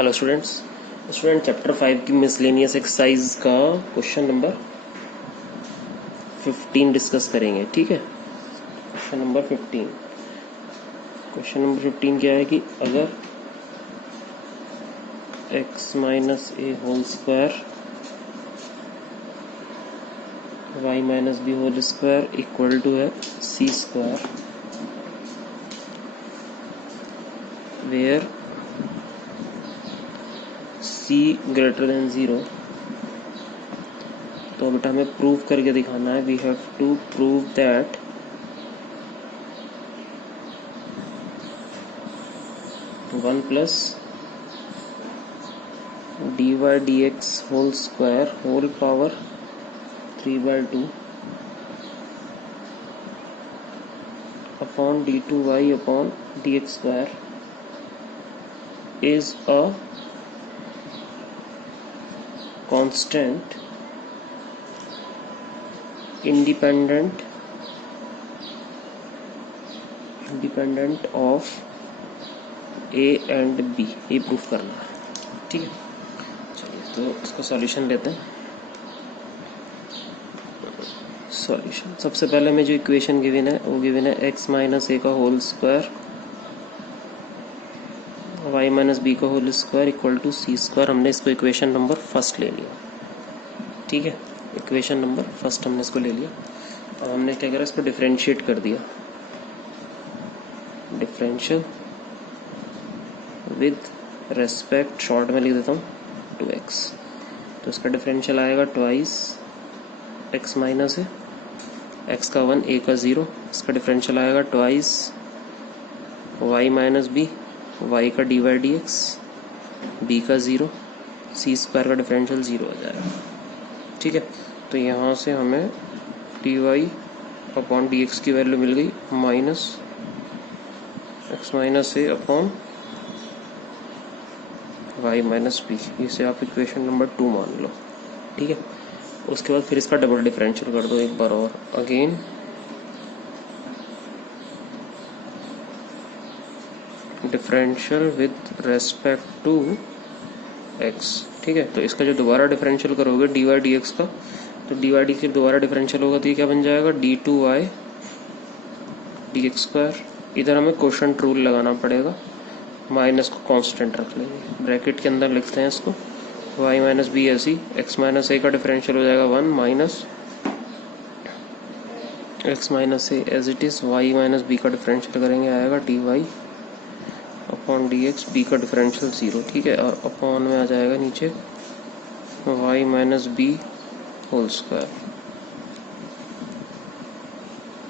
Hello students. Chapter 5 की miscellaneous exercise का question number 15 discuss करेंगे। ठीक है, क्वेश्चन नंबर 15 क्या है कि अगर x minus A whole square y minus B whole square equal to है C square where c greater than 0, तो बेटा हमें प्रूव करके दिखाना है। We have to prove that one plus D Y D X whole square whole power 3/2 upon d2y upon dx square is a constant independent of a and b। ये proof करना है। ठीक है, चलिए तो इसका सॉल्यूशन लेते हैं। सॉल्यूशन सबसे पहले में जो इक्वेशन गिवन है वो गिवन है x माइनस ए का whole square y minus B का whole square equal to C square. हमने इसको इक्वेशन नंबर फर्स्ट ले लिया। ठीक है, इक्वेशन नंबर फर्स्ट हमने इसको ले लिया और हमने क्या करा, इसको डिफरेंशिएट कर दिया। डिफरेंशियल विद रेस्पेक्ट, शॉर्ट में लिख देता हूँ 2x, तो इसका डिफरेंशियल आएगा ट्वाइस x माइनस है, x का 1 a का 0, इसका डिफरेंशियल आएगा twice y minus B, y का D Y D X, B का 0, सी स्क्वायर का डिफरेंशियल 0 हो जाएगा। ठीक है, तो यहाँ से हमें D Y upon D X की वैल्यू मिल गई minus x minus A upon Y minus B. इसे आप इक्वेशन नंबर 2 मान लो। ठीक है, उसके बाद फिर इसका डबल डिफरेंशियल कर दो एक बार और, again differential with respect to x। ठीक है, तो इसका जो दोबारा डिफरेंशियल करोगे डी वाई डी एक्स का, तो डी वाई डी एक्स दोबारा डिफरेंशियल होगा तो ये क्या बन जाएगा, d2y डी एक्स स्क्वायर। इधर हमें क्वोशंट रूल लगाना पड़ेगा, माइनस को कांस्टेंट रख लेंगे, ब्रैकेट के अंदर लिखते हैं इसको y माइनस बी ऐसी, x माइनस ए का डिफरेंशियल हो जाएगा 1 minus x minus A as it is, y minus B का डिफरेंशियल करेंगे आएगा D Y upon D X, B का डिफरेंशियल 0। ठीक है, और अपॉन में आ जाएगा नीचे y minus B whole square.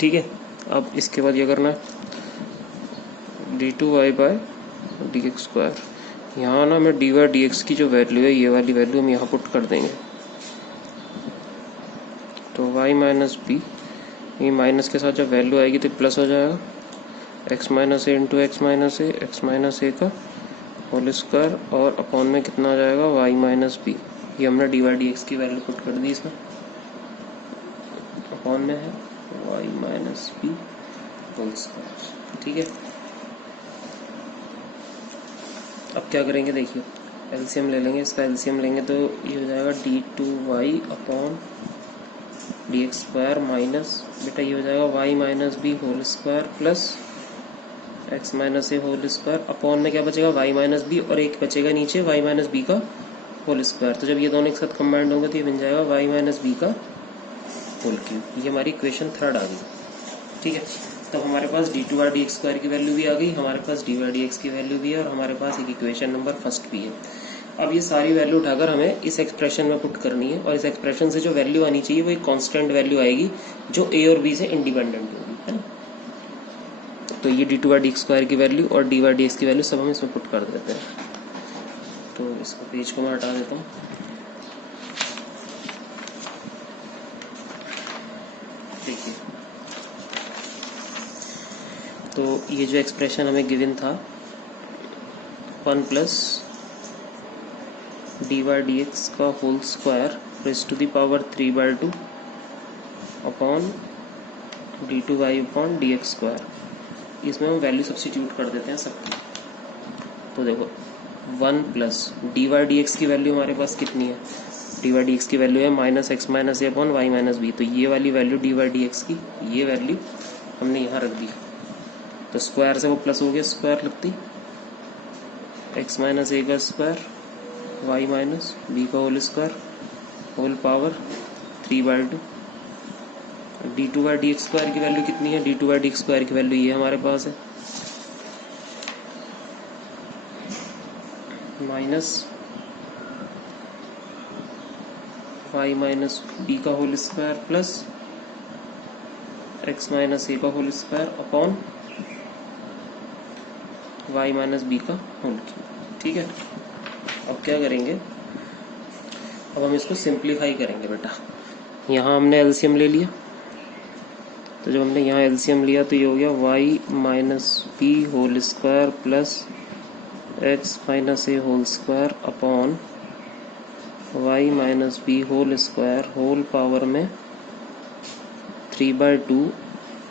ठीक है, अब इसके बाद ये करना है d2y bye D X square. यहाँ ना मैं डी वाई डी एक्स की जो वैल्यू है, ये वाली वैल्यू हम यहाँ पुट कर देंगे, तो y माइनस बी, ये माइनस के साथ जब वैल्यू आएगी तो प्लस हो जाएगा, x माइनस ए इंटू एक्स माइनस ए, एक्स माइनस ए का होल स्क्वायर, और अपॉन में कितना आ जाएगा y माइनस बी। ये हमने डी वाई डी एक्स की वैल्यू पुट कर दी इसमें, अपॉन में है y minus B whole square. ठीक है, अब क्या करेंगे देखिए, एलसीएम ले लेंगे, इसका एलसीएम लेंगे तो ये हो जाएगा d2y upon D X square minus, बेटा ये हो जाएगा y minus B whole square plus x minus ए होल स्क्वायर, अपॉन में क्या बचेगा y माइनस बी और एक बचेगा नीचे y माइनस बी का होल स्क्वायर। तो जब ये दोनों एक साथ कंबाइंड होंगे तो ये बन जाएगा y माइनस बी का होल क्यूब। ये हमारी इक्वेशन थर्ड आ गई। ठीक है, तो हमारे पास D two Y D X square की वैल्यू भी आ गई, हमारे पास डी वाई डी एक्स की वैल्यू भी है, और हमारे पास एक इक्वेशन नंबर फर्स्ट भी है। अब ये सारी वैल्यू उठाकर हमें इस एक्सप्रेशन में पुट करनी है, और इस एक्सप्रेशन से जो वैल्यू आनी चाहिए वो एक कांस्टेंट वैल्यू आएगी जो ए और बी से इंडिपेंडेंट होगी, है ना। तो ये D two Y D X square की वैल्यू और डी वाई डी एक्स की वैल्यू सब हम इसमें पुट कर देते हैं। तो इसको पेज को मैं हटा देता हूँ। देखिए, तो ये जो एक्सप्रेशन हमें गिवन था 1 plus D Y D X का whole square raise to the power 3/2 upon D two Y upon D X square, इसमें हम वैल्यू सब्स्टिट्यूट कर देते हैं सबकी। तो देखो 1 plus D Y D X की वैल्यू हमारे पास कितनी है, डी वाई डी एक्स की वैल्यू है minus x minus A upon Y minus B. तो ये वाली value D Y D X की, ये वैल्यू हमने यहाँ रख दी। तो स्क्वायर से वो प्लस हो गया, स्क्वायर लगती एक्स माइनस ए का स्क्वायर वाई माइनस बी का whole square whole power 3/2। D two by D X square की वैल्यू कितनी है, D two by D X square की वैल्यू ये हमारे पास है माइनस वाई माइनस बी का whole square plus x minus ए का whole square upon Y minus B का होल क्यूब। ठीक है, अब क्या करेंगे, अब हम इसको सिंप्लीफाई करेंगे बेटा। यहाँ हमने एलसीएम ले लिया, तो जब हमने यहाँ एलसीएम लिया तो ये हो गया y minus B whole square plus x minus ए whole square upon Y minus B whole square whole power में 3/2,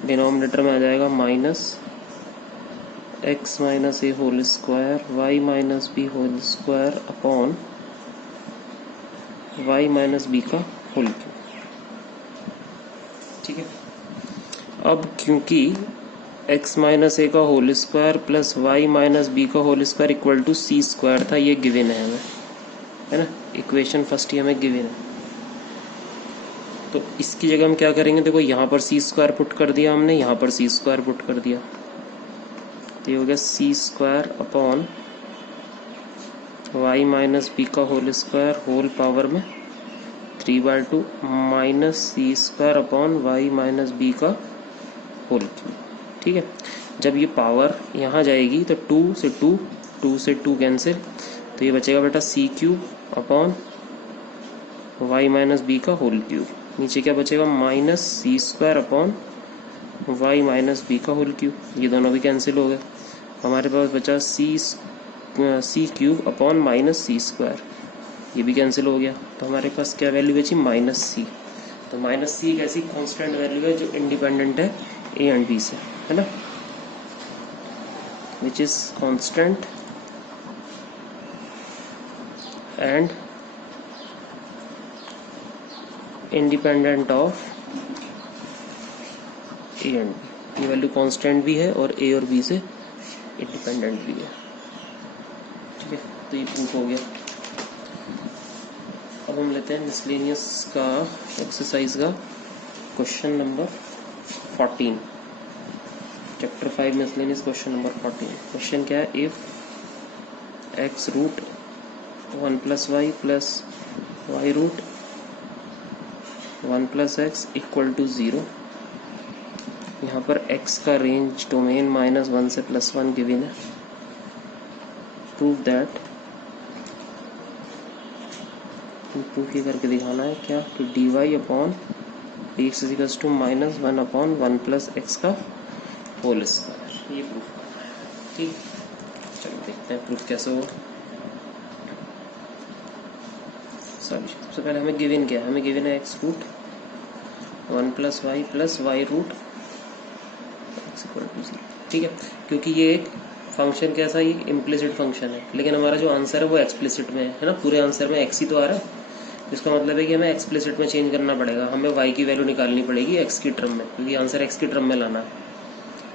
डिनोमिनेटर में आ जाएगा माइनस एक्स माइनस ए whole square Y minus B whole square upon Y minus B का whole cube. ठीक है, अब क्योंकि x minus ए का whole square plus y minus B का whole square equal to C square था, ये गिवन है हमें, है ना, इक्वेशन फर्स्ट ही हमें गिवन है। तो इसकी जगह हम क्या करेंगे, देखो यहाँ पर सी स्क्वायर पुट कर दिया हमने, यहाँ पर सी स्क्वायर पुट कर दिया, तो ये हो गया c square upon Y minus B का होल स्क्वायर होल पावर में 3/2 minus c square upon Y minus B का होल क्यूब। ठीक है, जब ये पावर यहाँ जाएगी तो 2 से 2 कैंसिल, तो ये बचेगा बेटा c cube upon Y minus B का होल क्यूब। नीचे क्या बचेगा, minus c square upon Y minus B का होल क्यूब। ये दोनों भी कैंसिल हो गए, हमारे पास बचा c cube upon minus c square, ये भी कैंसिल हो गया। तो हमारे पास क्या वैल्यू बची, माइनस सी। तो माइनस सी एक ऐसी कांस्टेंट वैल्यू है जो इंडिपेंडेंट है ए एंड बी से, है ना, which is constant and independent of A and B. ये वैल्यू कांस्टेंट भी है और ए और बी से इंडिपेंडेंट भी है। ठीक है, तो ये प्रूफ हो गया। अब हम लेते हैं मिसलेनियस का एक्सरसाइज का question number 14, chapter 5 miscellaneous question number 14। Question क्या है, if X root 1 plus Y plus Y root 1 plus X equal to 0। यहाँ पर x का रेंज डोमेन -1 से +1 गिवन है। प्रूव दैट, प्रूफ ये करके दिखाना है क्या, कि D Y upon D X equals to -1 upon 1 plus X का होल स्क्वायर, ये प्रूफ करना है। ठीक, चलो देखते हैं प्रूफ कैसे होगा। सबसे पहले हमें गिवन क्या है, हमें गिवन है X root 1 plus Y root X equal to 0। ठीक है, क्योंकि ये एक फंक्शन कैसा, ये इम्प्लिसिट फंक्शन है, लेकिन हमारा जो आंसर है वो एक्सप्लिसिट में है ना, पूरे आंसर में एक्स ही तो आ रहा है। इसका मतलब है कि हमें एक्सप्लिसिट में चेंज करना पड़ेगा, हमें वाई की वैल्यू निकालनी पड़ेगी एक्स की टर्म में, क्योंकि आंसर एक्स की टर्म में लाना है।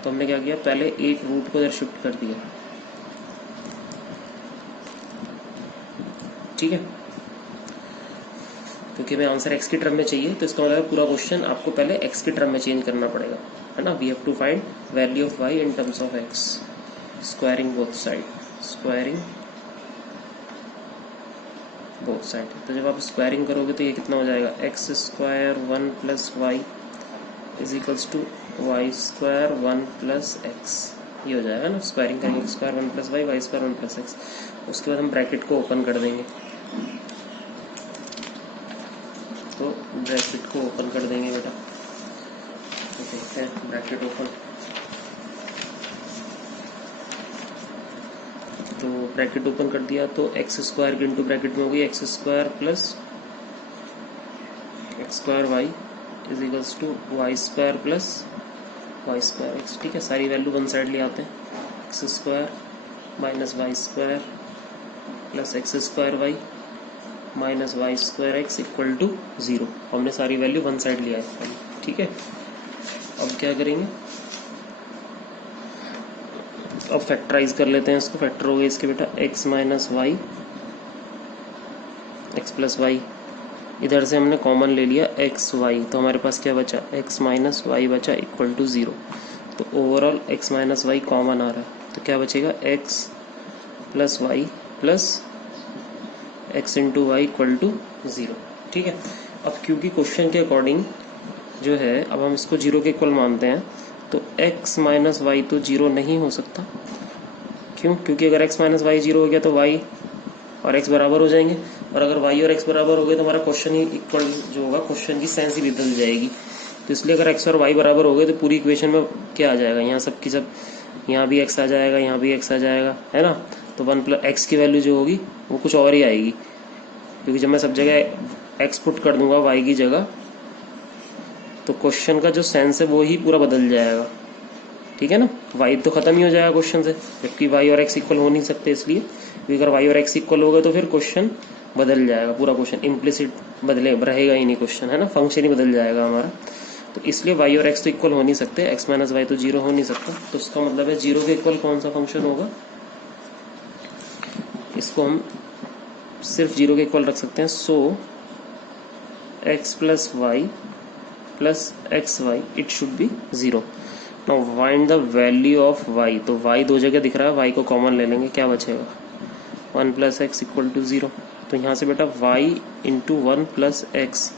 तो हमने क्या किया, पहले एक रूट को इधर शिफ्ट कर दिया। ठीक है, क्योंकि हमें आंसर एक्स की टर्म में चाहिए, तो इसका मतलब पूरा क्वेश्चन आपको पहले एक्स की टर्म में चेंज करना पड़ेगा, है ना। We have to find value of Y in terms of X, squaring both side, squaring both side. तो जब आप स्क्वायरिंग करोगे तो ये कितना हो जाएगा, X square 1 plus Y is equals to Y square 1 plus X, ये हो जाएगा ना। स्क्वायरिंग करेंगे, X square 1 plus Y square 1 plus X. उसके बाद हम ब्रैकेट को ओपन कर देंगे, तो ब्रैकेट को ओपन कर देंगे बेटा, तो देखते हैं ब्रैकेट ओपन। तो ब्रैकेट ओपन कर दिया, तो एक्स स्क्वायर के इंटू ब्रैकेट में हो गई X square plus X square Y is equals to Y square plus Y square X. ठीक है, सारी वैल्यू वन साइड ले आते हैं, X square minus Y square plus X square Y minus Y square X equal to 0। हमने सारी value one side लिया है, ठीक है। अब क्या करेंगे, अब फैक्टराइज कर लेते हैं इसको। फैक्टर हो गया इसके बेटा X minus Y X plus Y, इधर से हमने कॉमन ले लिया एक्स वाई, तो हमारे पास क्या बचा, एक्स माइनस वाई बचा इक्वल टू 0। तो overall x minus y common आ रहा है, तो क्या बचेगा, x plus Y plus x into y equal to 0, ठीक है। अब क्योंकि क्वेश्चन के अकॉर्डिंग जो है, अब हम इसको 0 के इक्वल मानते हैं, तो x माइनस वाई तो 0 नहीं हो सकता। क्यों, क्योंकि अगर x माइनस वाई 0 हो गया तो y और x बराबर हो जाएंगे, और अगर y और x बराबर हो गए तो हमारा क्वेश्चन ही इक्वल जो होगा, क्वेश्चन की सेंस ही बदल जाएगी। तो इसलिए अगर x और y बराबर हो गए तो पूरी इक्वेशन में क्या आ जाएगा, यहाँ सब की सब, यहाँ भी x आ जाएगा, यहाँ भी x आ जाएगा, है ना। तो 1 प्लस x की वैल्यू जो होगी वो कुछ और ही आएगी, क्योंकि जब मैं सब जगह x पुट कर दूंगा y की जगह, तो क्वेश्चन का जो सेंस है वो ही पूरा बदल जाएगा, ठीक है ना। y तो खत्म ही हो जाएगा क्वेश्चन से, जबकि y और x इक्वल हो नहीं सकते, इसलिए क्योंकि अगर y और x इक्वल हो गए तो फिर क्वेश्चन बदल जाएगा, पूरा क्वेश्चन इम्प्लिसिट बदले रहेगा ही नहीं क्वेश्चन, है ना, फंक्शन ही बदल जाएगा हमारा। तो इसलिए y और x तो इक्वल हो नहीं सकते, x माइनस वाई तो 0 हो नहीं सकता। तो इसका मतलब है 0 के इक्वल कौन सा फंक्शन होगा, इसको हम सिर्फ 0 के इक्वल रख सकते हैं। So x plus Y plus X Y it should be 0। Now find the value of y, तो y दो जगह दिख रहा है, y को कॉमन ले लेंगे, क्या बचेगा, 1 प्लस एक्स इक्वल टू 0। तो यहाँ से बेटा y into 1 plus X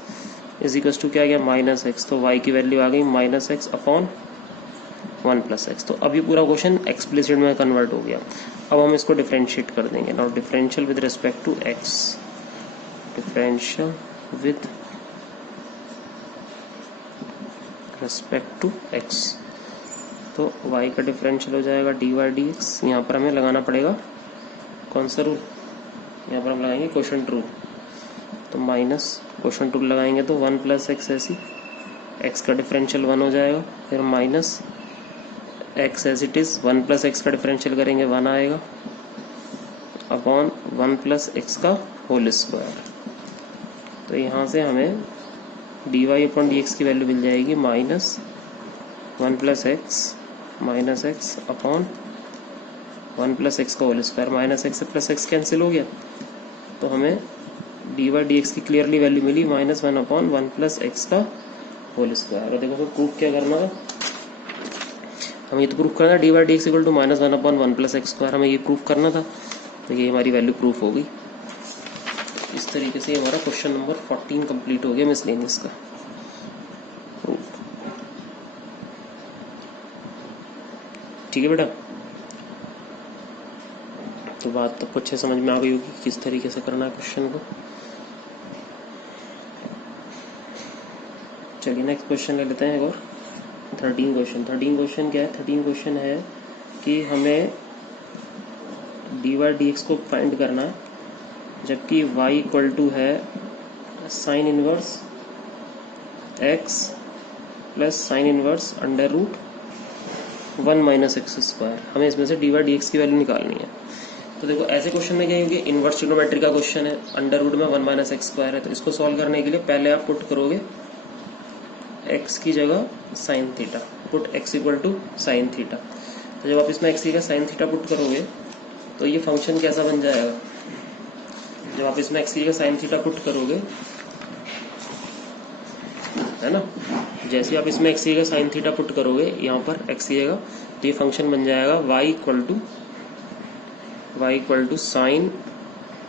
is equal to क्या आ गया, माइनस एक्स। तो y की वैल्यू आ गई minus X upon 1 plus X. तो अभी पूरा क्वेश्चन एक्सप्लिसिट में कन्वर्ट हो गया। अब हम इसको डिफरेंशिएट कर देंगे। Now differential with respect to x, differential with respect to x, तो y का डिफरेंशियल हो जाएगा dy dx। यहाँ पर हमें लगाना पड़ेगा कौन सा रूल, यहाँ पर हम लगाएंगे क्वोशंट रूल। तो माइनस क्वोशंट रूल लगाएंगे तो 1 प्लस एक्स, ऐसी x का डिफरेंशियल 1 हो जाएगा, फिर minus x as it is, 1 plus X का डिफरेंशियल करेंगे 1 आएगा, अपॉन 1 प्लस एक्स का होल स्क्वायर। तो यहाँ से हमें dy अपॉन डी एक्स की वैल्यू मिल जाएगी minus 1 plus X upon 1 plus X का होल स्क्वायर। माइनस एक्स से प्लस एक्स कैंसिल हो गया, तो हमें dy dx की क्लियरली वैल्यू मिली माइनस 1 अपॉन 1 प्लस एक्स का होल स्क्वायर। और देखो फिर प्रूफ क्या करना है, हमें ये तो प्रूफ करना था dy dx equal to minus 1 upon 1 plus X square, हमें ये प्रूफ करना था, तो ये हमारी वैल्यू प्रूफ हो गई। इस तरीके से हमारा क्वेश्चन नंबर 14 कंप्लीट हो गया मिसलेनियस का प्रूफ, ठीक है बेटा। तो बात तो अच्छे समझ में आ गई होगी किस तरीके से करना है क्वेश्चन को। चलिए नेक्स्ट क्वेश्चन ले लेते हैं एक और, 13 क्वेश्चन। 13 क्वेश्चन क्या है, 13 क्वेश्चन है कि हमें dy dx को फाइंड करना है, जबकि y इक्वल टू है sine inverse x plus sine inverse under root 1 minus X square. हमें इसमें से dy dx की वैल्यू निकालनी है। तो देखो ऐसे क्वेश्चन में क्या होगी, इनवर्स ट्रिग्नोमेट्री का क्वेश्चन है, अंडर रूट में 1 माइनस एक्स स्क्वायर है, तो इसको सॉल्व करने के लिए पहले आप पुट करोगे x की जगह sine theta, put x equal to sine theta. तो जब आप इसमें x की जगह साइन थीटा पुट करोगे तो ये फंक्शन कैसा बन जाएगा, जब आप इसमें x की जगह साइन थीटा पुट करोगे, है ना, जैसे आप इसमें x की जगह साइन थीटा पुट करोगे यहाँ पर x की जगह, तो ये फंक्शन बन जाएगा y equal to sine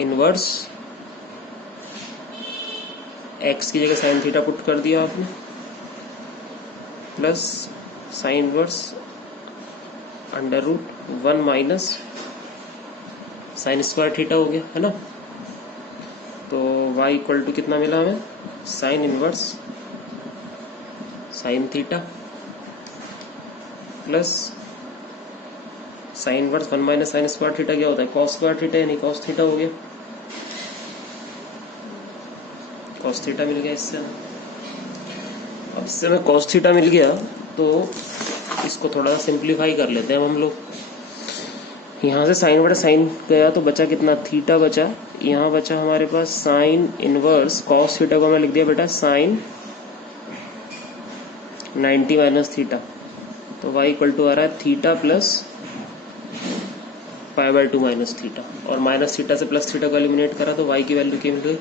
inverse, x की जगह साइन थीटा पुट कर दिया आपने, plus sine inverse under root 1 minus sine square theta हो गया, है ना। तो y इक्वल टू कितना मिला हमें, sine inverse sine theta plus sine inverse 1 minus sine square theta क्या होता है, कॉस स्क्वायर थीटा, यानी कॉस थीटा हो गया, कॉस थीटा मिल गया इससे। अब इससे हमें कॉस थीटा मिल गया, तो इसको थोड़ा सा सिंप्लीफाई कर लेते हैं हम लोग। यहाँ से साइन बटा साइन गया तो बचा कितना, थीटा बचा। यहाँ बचा हमारे पास साइन इनवर्स कॉस थीटा को मैं लिख दिया बेटा साइन 90 माइनस थीटा। तो y इक्वल टू आ रहा है थीटा प्लस π/2 माइनस थीटा, और माइनस थीटा से प्लस थीटा को एलिमिनेट करा तो y की वैल्यू क्या मिल गई,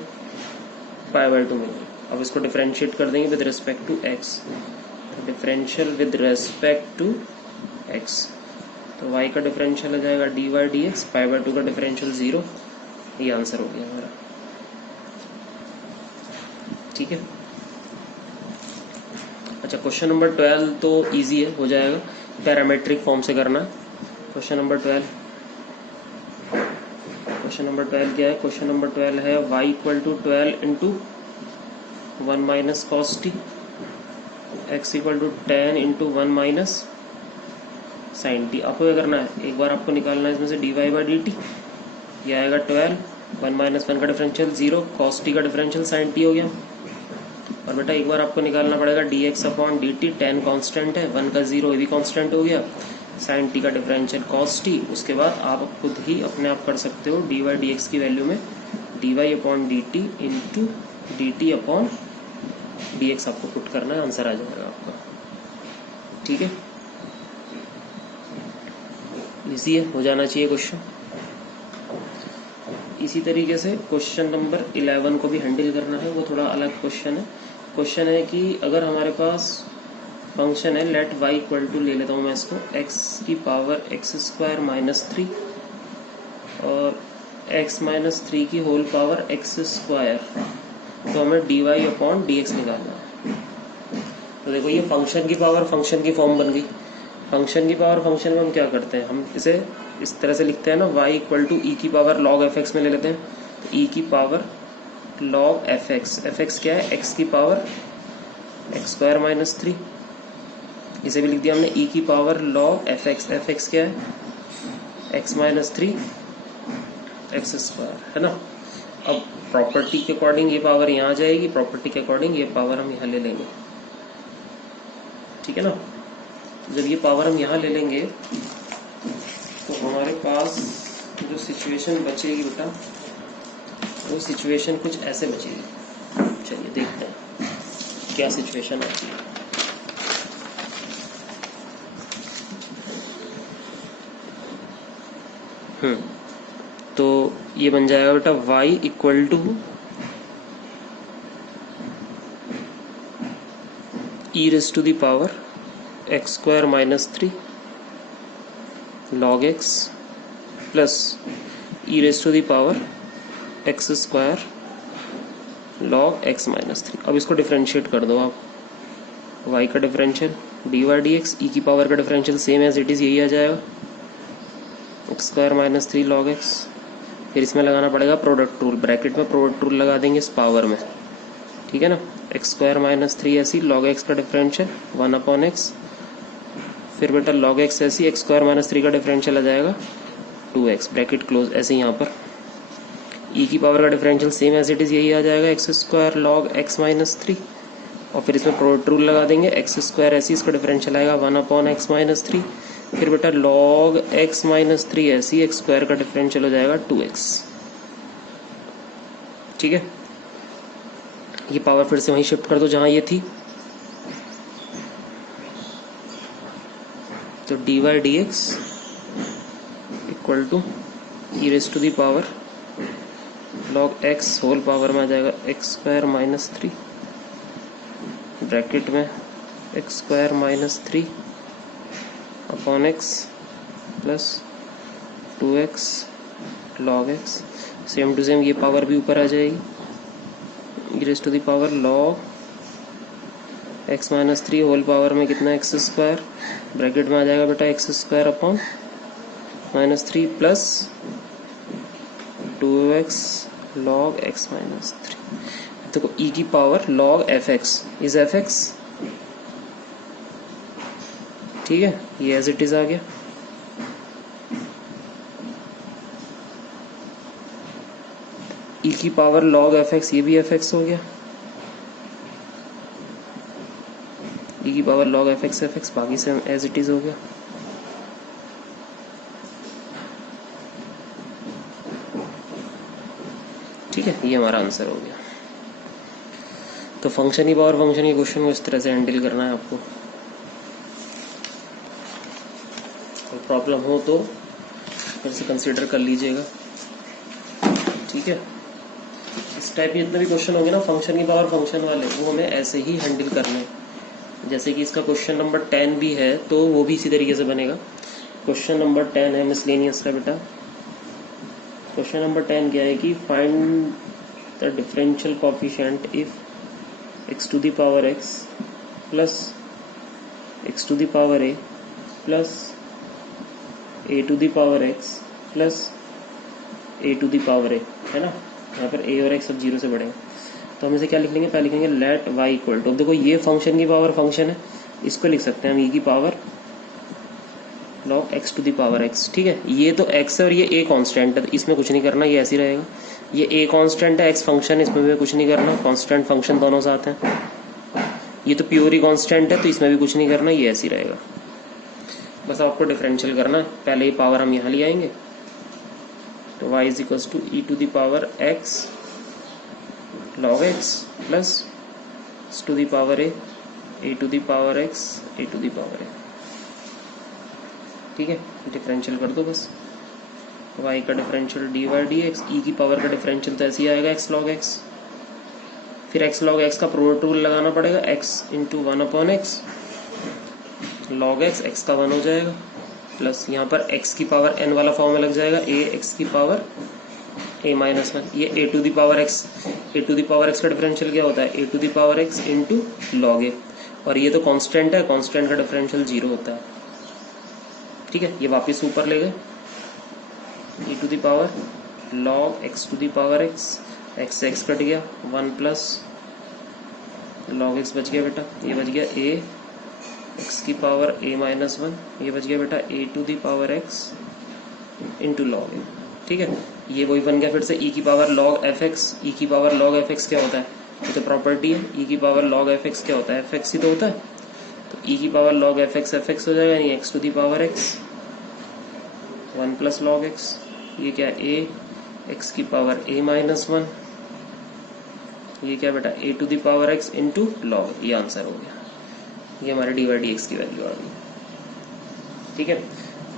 π/2 मिल गई। अब इसको डिफरेंशिएट कर देंगे with respect to x, differential with respect to x, तो y का डिफरेंशियल हो जाएगा dy/dx, π/2 का डिफरेंशियल 0। ये आंसर हो गया हमारा। ठीक है। अच्छा, क्वेश्चन नंबर 12 तो इजी है, हो जाएगा, पैरामेट्रिक फॉर्म से करना है। क्वेश्चन नंबर 12 क्या है, क्वेश्चन नंबर 12 है y equal to 12 into 1 minus cos T, x equal to 10 into 1 minus sine T. आपको क्या करना है, एक बार आपको निकालना है इसमें से dy/dt, ये आएगा 12, 1 माइनस 1 का डिफरेंशियल 0, कॉस टी का डिफरेंशियल साइन टी हो गया। और बेटा एक बार आपको निकालना पड़ेगा dx/dt, 10 कांस्टेंट है, 1 का 0 ये भी कांस्टेंट हो गया, साइन टी का डिफरेंशियल कॉस टी। उसके बाद आप खुद ही अपने आप कर सकते हो dy/dx की वैल्यू में dy/dt इंटू dt/dx आपको पुट करना है, आंसर आ जाएगा आपका। ठीक है, इजी है, हो जाना चाहिए क्वेश्चन। इसी तरीके से क्वेश्चन नंबर 11 को भी हैंडल करना है, वो थोड़ा अलग क्वेश्चन है। क्वेश्चन है कि अगर हमारे पास फंक्शन है लेट y इक्वल टू, ले लेता हूँ मैं इसको, x की पावर x² माइनस 3 और x माइनस 3 की होल पावर x², तो हमें dy/dx निकालना है। तो देखो ये फंक्शन की पावर फंक्शन की फॉर्म बन गई। फंक्शन की पावर फंक्शन में हम क्या करते हैं, हम इसे इस तरह से लिखते हैं ना, y इक्वल टू ई की पावर log fx में ले लेते हैं। तो e की पावर log fx क्या है, x की पावर x² माइनस 3, इसे भी लिख दिया हमने e की पावर log fx क्या है, x माइनस 3 x², है ना। अब प्रॉपर्टी के अकॉर्डिंग ये पावर यहाँ आ जाएगी, प्रॉपर्टी के अकॉर्डिंग ये पावर हम यहाँ ले लेंगे। ठीक है ना। जब ये पावर हम यहाँ ले लेंगे तो हमारे पास जो सिचुएशन बचेगी बेटा, वो सिचुएशन कुछ ऐसे बचेगी। चलिए देखते हैं क्या सिचुएशन आती है। तो ये बन जाएगा बेटा y equal to e raise to the power x² minus 3 log x plus e raise to the power x² log x minus 3। अब इसको डिफरेंशिएट कर दो आप, y का डिफरेंशियल dy/dx, e की पावर का differential same as it is यही आ जाएगा, x² माइनस 3 log x। फिर इसमें लगाना पड़ेगा प्रोडक्ट रूल, ब्रैकेट में प्रोडक्ट रूल लगा देंगे इस पावर में। ठीक है ना, x² माइनस 3 ऐसी log x का डिफरेंशियल 1/x, फिर बेटा log x ऐसी x² माइनस 3 का डिफरेंशियल आ जाएगा 2x, ब्रैकेट क्लोज। ऐसे यहाँ पर e की पावर का differential same as it is यही आ जाएगा, x² log x माइनस 3, और फिर इसमें प्रोडक्ट रूल लगा देंगे, x² ऐसी इसका डिफरेंशियल आएगा 1/x माइनस 3, फिर बेटा log x माइनस 3 ऐसी x² का डिफरेंशियल हो जाएगा 2x। ठीक है, ये पावर फिर से वहीं शिफ्ट कर दो जहां ये थी, तो dy/dx equal to e raise to the power log x whole power में आ जाएगा x² माइनस 3, ब्रैकेट में x² minus 3 upon x plus 2x log x। Same to same ये पावर भी ऊपर आ जाएगी, e raise to the power log x minus 3 whole power में कितना x², ब्रैकेट में आ जाएगा बेटा x² upon minus 3 plus 2x log x minus 3। देखो e की power log fx is fx। ठीक है, ये एज इट इज आ गया। e की पावर log fx, ये भी fx हो गया, e की पावर log fx, बाकी से एज इट इज हो गया। ठीक है, ये हमारा आंसर हो गया। तो फंक्शन की पावर फंक्शन के क्वेश्चन को इस तरह से हैंडल करना है आपको। कोई प्रॉब्लम हो तो फिर से कंसीडर कर लीजिएगा, ठीक है। इस टाइप के जितने भी क्वेश्चन होंगे ना फंक्शन की पावर फंक्शन वाले, वो हमें ऐसे ही हैंडल करने हैं। जैसे कि इसका क्वेश्चन नंबर 10 भी है तो वो भी इसी तरीके से बनेगा। क्वेश्चन नंबर 10 है मिसलेनियस का बेटा। क्वेश्चन नंबर 10 क्या है कि find the differential coefficient if x to the power x plus x to the power a plus a to the power x plus a to the power a, है ना। यहाँ पर a और x सब zero से बढ़ेगा, तो हम इसे क्या लिख लेंगे, पहले लिखेंगे लेट y इक्वल टू, देखो ये फंक्शन की पावर फंक्शन है, इसको लिख सकते हैं हम e की power log x to the power x, ठीक है। ये तो x है और ये a कांस्टेंट है, तो इसमें कुछ नहीं करना, ये ऐसे ही रहेगा। ये a कांस्टेंट है, x फंक्शन, इसमें भी कुछ नहीं करना, कांस्टेंट फंक्शन दोनों साथ हैं। ये तो प्योर ही कांस्टेंट है, तो इसमें भी कुछ नहीं करना, ये ऐसे ही रहेगा। बस आपको डिफरेंशियल करना है। पहले ही पावर हम यहाँ ले आएंगे, तो y is equals to e to the power x log x plus to the power a to the power x a to the power a, ठीक है। डिफरेंशियल कर दो बस। y का डिफरेंशियल dy dx, e की power का differential तो ऐसे ही आएगा x log x, फिर x log x का प्रोडक्ट रूल लगाना पड़ेगा, x into 1/x log x का 1 हो जाएगा, प्लस यहाँ पर x की पावर n वाला फॉर्म में लग जाएगा, a x की पावर a माइनस 1, ये a to the power x का डिफरेंशियल क्या होता है, a to the power x into log a, और ये तो कांस्टेंट है, कांस्टेंट का डिफरेंशियल 0 होता है, ठीक है। ये वापस ऊपर ले गए, e to the power log x to the power x cut गया, 1 प्लस log x बच गया बेटा, ये बच गया a x की पावर a माइनस 1, ये बच गया बेटा a to the power x into log a, ठीक है। ये वही बन गया फिर से e की पावर log fx, e की पावर log fx क्या होता है, ये तो प्रॉपर्टी है, e की पावर log fx क्या होता है, fx ही तो होता है, तो e की पावर log fx हो जाएगा, यानी x to the power x 1 plus log x, ये क्या a x की पावर a माइनस 1, ये क्या बेटा a to the power x into log, ये आंसर हो गया। ये हमारे dy dx की वैल्यू आ गई, ठीक है।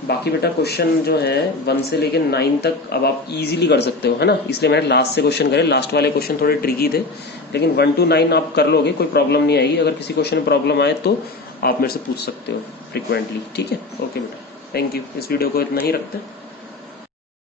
बाकी बेटा क्वेश्चन जो है 1 से लेकर 9 तक अब आप इजीली कर सकते हो, है ना, इसलिए मैंने लास्ट से क्वेश्चन करे। लास्ट वाले क्वेश्चन थोड़े ट्रिकी थे, लेकिन 1 to 9 आप कर लोगे, कोई प्रॉब्लम नहीं आएगी। अगर किसी क्वेश्चन में प्रॉब्लम आए तो आप मेरे से पूछ सकते हो फ्रिक्वेंटली, ठीक है। ओके बेटा, थैंक यू। इस वीडियो को इतना ही रखते हैं।